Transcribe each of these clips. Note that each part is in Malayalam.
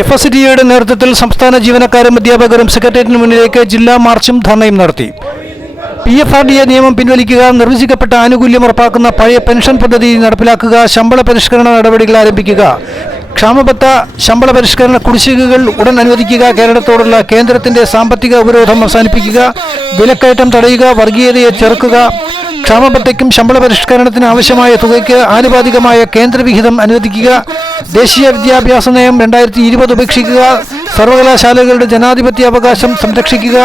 എഫ് എസ് ഡിഒയുടെ നേതൃത്വത്തിൽ സംസ്ഥാന ജീവനക്കാരും അധ്യാപകരും സെക്രട്ടേറിയറ്റിന് മുന്നിലേക്ക് ജില്ലാ മാർച്ചും ധർണയും നടത്തി. P F R D A നിയമം പിൻവലിക്കുക നിർവചിക്കപ്പെട്ട ആനുകൂല്യം ഉറപ്പാക്കുന്ന പഴയ പെൻഷൻ പദ്ധതി നടപ്പിലാക്കുക ശമ്പള പരിഷ്കരണ നടപടികൾ ആരംഭിക്കുക. ക്ഷാമബത്ത ശമ്പള പരിഷ്കരണ കുടിശ്ശികകൾ ഉടൻ അനുവദിക്കുക കേരളത്തോടുള്ള കേന്ദ്രത്തിന്റെ സാമ്പത്തിക ഉപരോധം അവസാനിപ്പിക്കുക വിലക്കയറ്റം തടയുക വർഗീയതയെ ചെറുക്കുക ക്ഷാമബത്തയ്ക്കും ശമ്പള പരിഷ്കരണത്തിന് ആവശ്യമായ തുകയ്ക്ക് ആനുപാതികമായ കേന്ദ്രവിഹിതം അനുവദിക്കുക. ദേശീയ വിദ്യാഭ്യാസ നയം രണ്ടായിരത്തി ഇരുപത് ഉപേക്ഷിക്കുക. സർവകലാശാലകളുടെ ജനാധിപത്യ അവകാശം സംരക്ഷിക്കുക.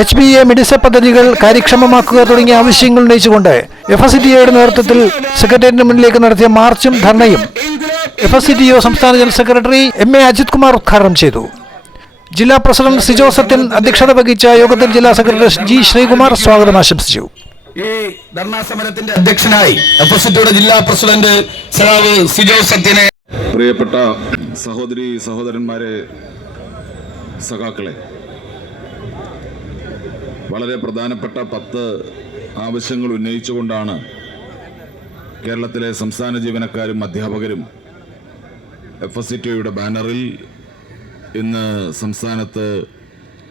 എച്ച് ബി എ മെഡിസ പദ്ധതികൾ കാര്യക്ഷമമാക്കുക തുടങ്ങിയ ആവശ്യങ്ങൾ ഉന്നയിച്ചുകൊണ്ട് എഫ് എസ് ഡി ഒയുടെ നേതൃത്വത്തിൽ സെക്രട്ടേറിയറ്റിന് മുന്നിലേക്ക് നടത്തിയ മാർച്ചും ധർണയും എഫ് എസ് ഡി ഒ സംസ്ഥാന general secretary M A Ajith Kumar ഉദ്ഘാടനം ചെയ്തു. ജില്ലാ പ്രസിഡന്റ് സിജോ സത്യൻ അധ്യക്ഷത വഹിച്ച യോഗത്തിൽ ജില്ലാ സെക്രട്ടറി ജി ശ്രീകുമാർ സ്വാഗതം ആശംസിച്ചു. ഈ ധർണാ സമരത്തിന്റെ അധ്യക്ഷനായി എസ് ജില്ലാ പ്രസിഡന്റ് സഖാവ് സിജോ സത്യനെ. പ്രിയപ്പെട്ട സഹോദരി സഹോദരന്മാരെ സഖാക്കളെ വളരെ പ്രധാനപ്പെട്ട പത്ത് ആവശ്യങ്ങൾ ഉന്നയിച്ചുകൊണ്ടാണ് കേരളത്തിലെ സംസ്ഥാന ജീവനക്കാരും അധ്യാപകരും എഫ് എസ് ബാനറിൽ ഇന്ന് സംസ്ഥാനത്ത്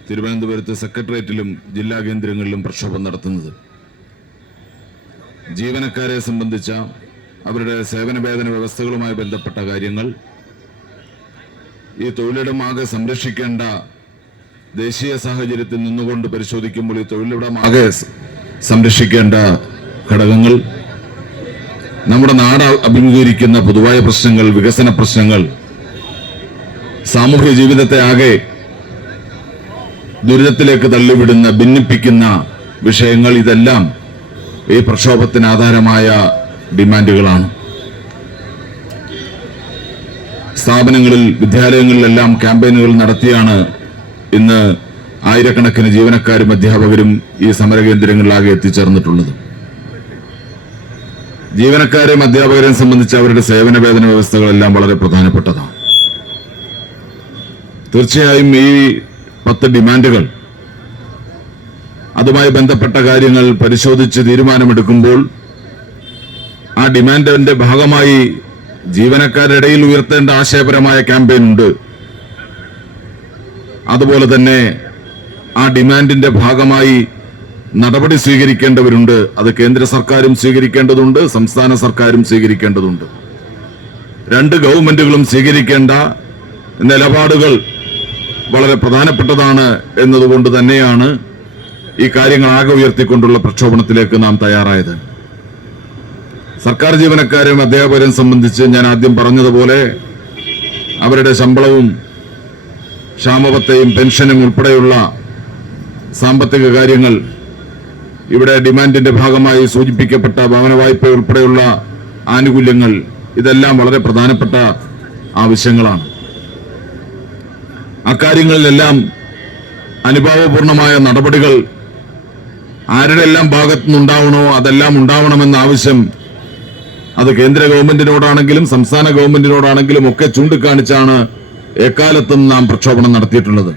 തിരുവനന്തപുരത്ത് സെക്രട്ടേറിയറ്റിലും ജില്ലാ കേന്ദ്രങ്ങളിലും പ്രക്ഷോഭം നടത്തുന്നത്. ജീവനക്കാരെ സംബന്ധിച്ച അവരുടെ സേവന വേതന വ്യവസ്ഥകളുമായി ബന്ധപ്പെട്ട കാര്യങ്ങൾ. ഈ തൊഴിലിടമാകെ സംരക്ഷിക്കേണ്ട ദേശീയ സാഹചര്യത്തിൽ നിന്നുകൊണ്ട് പരിശോധിക്കുമ്പോൾ ഈ തൊഴിലിടമാകെ സംരക്ഷിക്കേണ്ട ഘടകങ്ങൾ. നമ്മുടെ നാട് അഭിമുഖീകരിക്കുന്ന പൊതുവായ പ്രശ്നങ്ങൾ വികസന പ്രശ്നങ്ങൾ സാമൂഹ്യ ജീവിതത്തെ ആകെ ദുരിതത്തിലേക്ക് തള്ളിവിടുന്ന ഭിന്നിപ്പിക്കുന്ന വിഷയങ്ങൾ ഇതെല്ലാം ഈ പ്രക്ഷോഭത്തിന് ആധാരമായ ഡിമാൻഡുകളാണ്. സ്ഥാപനങ്ങളിൽ വിദ്യാലയങ്ങളിലെല്ലാം ക്യാമ്പയിനുകൾ നടത്തിയാണ് ഇന്ന് ആയിരക്കണക്കിന് ജീവനക്കാരും അധ്യാപകരും ഈ സമരകേന്ദ്രങ്ങളിലാകെ എത്തിച്ചേർന്നിട്ടുള്ളത്. ജീവനക്കാരെയും അധ്യാപകരെയും സംബന്ധിച്ച് അവരുടെ സേവന വേതന വ്യവസ്ഥകളെല്ലാം വളരെ പ്രധാനപ്പെട്ടതാണ്. തീർച്ചയായും ഈ പത്ത് ഡിമാൻഡുകൾ അതുമായി ബന്ധപ്പെട്ട കാര്യങ്ങൾ പരിശോധിച്ച് തീരുമാനമെടുക്കുമ്പോൾ ആ ഡിമാൻഡിന്റെ ഭാഗമായി ജീവനക്കാരുടെ ഇടയിൽ ഉയർത്തേണ്ട ആശയപരമായ ക്യാമ്പയിൻ ഉണ്ട്. അതുപോലെ തന്നെ ആ ഡിമാൻഡിന്റെ ഭാഗമായി നടപടി സ്വീകരിക്കേണ്ടവരുണ്ട്. അത് കേന്ദ്ര സർക്കാരും സ്വീകരിക്കേണ്ടതുണ്ട് സംസ്ഥാന സർക്കാരും സ്വീകരിക്കേണ്ടതുണ്ട്. രണ്ട് ഗവൺമെന്റുകളും സ്വീകരിക്കേണ്ട നിലപാടുകൾ വളരെ പ്രധാനപ്പെട്ടതാണ് എന്നതുകൊണ്ട് തന്നെയാണ് ഈ കാര്യങ്ങൾ ആകെ ഉയർത്തിക്കൊണ്ടുള്ള പ്രക്ഷോഭണത്തിലേക്ക് നാം തയ്യാറായത്. സർക്കാർ ജീവനക്കാരും അധ്യാപകരെയും സംബന്ധിച്ച് ഞാൻ ആദ്യം പറഞ്ഞതുപോലെ അവരുടെ ശമ്പളവും ക്ഷാമബത്തെയും പെൻഷനും ഉൾപ്പെടെയുള്ള സാമ്പത്തിക കാര്യങ്ങൾ ഇവിടെ ഡിമാൻഡിന്റെ ഭാഗമായി സൂചിപ്പിക്കപ്പെട്ട ഭവന വായ്പ ഉൾപ്പെടെയുള്ള ആനുകൂല്യങ്ങൾ ഇതെല്ലാം വളരെ പ്രധാനപ്പെട്ട ആവശ്യങ്ങളാണ്. അക്കാര്യങ്ങളിലെല്ലാം അനുഭാവപൂർണമായ നടപടികൾ ആരുടെ എല്ലാം ഭാഗത്തു നിന്നുണ്ടാവണോ അതെല്ലാം ഉണ്ടാവണമെന്ന ആവശ്യം അത് കേന്ദ്ര ഗവൺമെന്റിനോടാണെങ്കിലും സംസ്ഥാന ഗവൺമെന്റിനോടാണെങ്കിലും ഒക്കെ ചൂണ്ടിക്കാണിച്ചാണ് എക്കാലത്തും നാം പ്രക്ഷോഭണം നടത്തിയിട്ടുള്ളത്.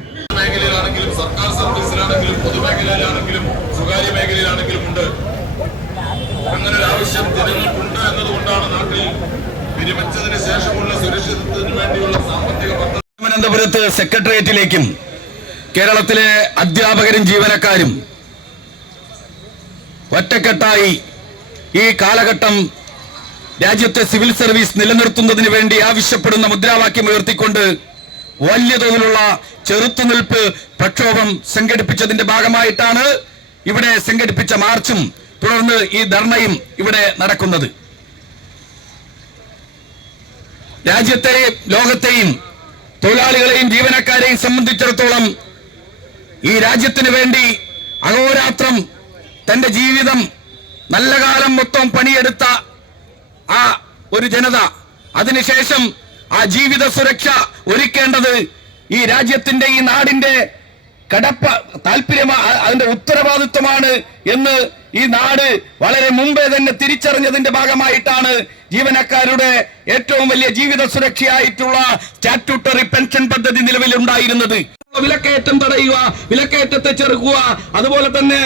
തിരുവനന്തപുരത്ത് സെക്രട്ടേറിയറ്റിലേക്കും കേരളത്തിലെ അധ്യാപകരും ജീവനക്കാരും ഒറ്റക്കെട്ടായി ഈ കാലഘട്ടം രാജ്യത്തെ സിവിൽ സർവീസ് നിലനിർത്തുന്നതിന് വേണ്ടി ആവശ്യപ്പെടുന്ന മുദ്രാവാക്യം ഉയർത്തിക്കൊണ്ട് വലിയ തോതിലുള്ള ചെറുത്തുനിൽപ്പ് പ്രക്ഷോഭം സംഘടിപ്പിച്ചതിന്റെ ഭാഗമായിട്ടാണ് ഇവിടെ സംഘടിപ്പിച്ച മാർച്ചും തുടർന്ന് ഈ ധർണയും ഇവിടെ നടക്കുന്നത്. രാജ്യത്തെയും ലോകത്തെയും തൊഴിലാളികളെയും ജീവനക്കാരെയും സംബന്ധിച്ചിടത്തോളം ഈ രാജ്യത്തിന് വേണ്ടി അഹോരാത്രം തന്റെ ജീവിതം നല്ല കാലം മൊത്തം പണിയെടുത്ത ആ ഒരു ജനത അതിനുശേഷം ആ ജീവിത സുരക്ഷ ഒരുക്കേണ്ടത് ഈ രാജ്യത്തിന്റെ ഈ നാടിന്റെ കടപ്പ താല്പര്യ അതിന്റെ ഉത്തരവാദിത്വമാണ് എന്ന് ഈ നാട് വളരെ മുമ്പേ തന്നെ തിരിച്ചറിഞ്ഞതിന്റെ ഭാഗമായിട്ടാണ് ജീവനക്കാരുടെ ഏറ്റവും വലിയ ജീവിത സുരക്ഷയായിട്ടുള്ള സ്റ്റാറ്റ്യൂട്ടറി പെൻഷൻ പദ്ധതി നിലവിലുണ്ടായിരുന്നത്. വിലക്കയറ്റം തടയുക വിലക്കയറ്റത്തെ ചെറുക്കുക. അതുപോലെ തന്നെ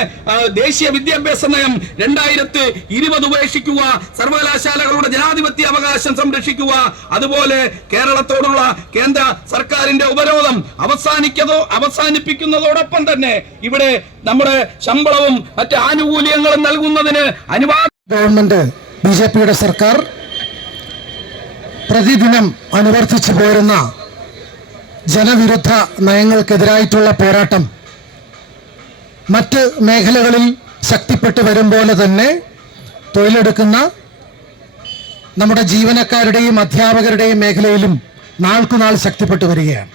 ദേശീയ വിദ്യാഭ്യാസ നയം രണ്ടായിരത്തി ഇരുപത് ഉപേക്ഷിക്കുക സർവകലാശാലകളുടെ ജനാധിപത്യ അവകാശം സംരക്ഷിക്കുക. അതുപോലെ കേരളത്തോടുള്ള കേന്ദ്ര സർക്കാരിന്റെ ഉപരോധം അവസാനിക്കതോ അവസാനിപ്പിക്കുന്നതോടൊപ്പം തന്നെ ഇവിടെ നമ്മുടെ ശമ്പളവും മറ്റ് ആനുകൂല്യങ്ങളും നൽകുന്നതിന് അനുവാദ ഗവൺമെന്റ് ബി സർക്കാർ പ്രതിദിനം അനുവർത്തിച്ചു പോരുന്ന ജനവിരുദ്ധ നയങ്ങൾക്കെതിരായിട്ടുള്ള പോരാട്ടം. മറ്റ് മേഖലകളിൽ ശക്തിപ്പെട്ടു വരും പോലെ തന്നെ തൊഴിലെടുക്കുന്ന നമ്മുടെ ജീവനക്കാരുടെയും അധ്യാപകരുടെയും മേഖലയിലും നാൾക്കുനാൾ ശക്തിപ്പെട്ടു വരികയാണ്.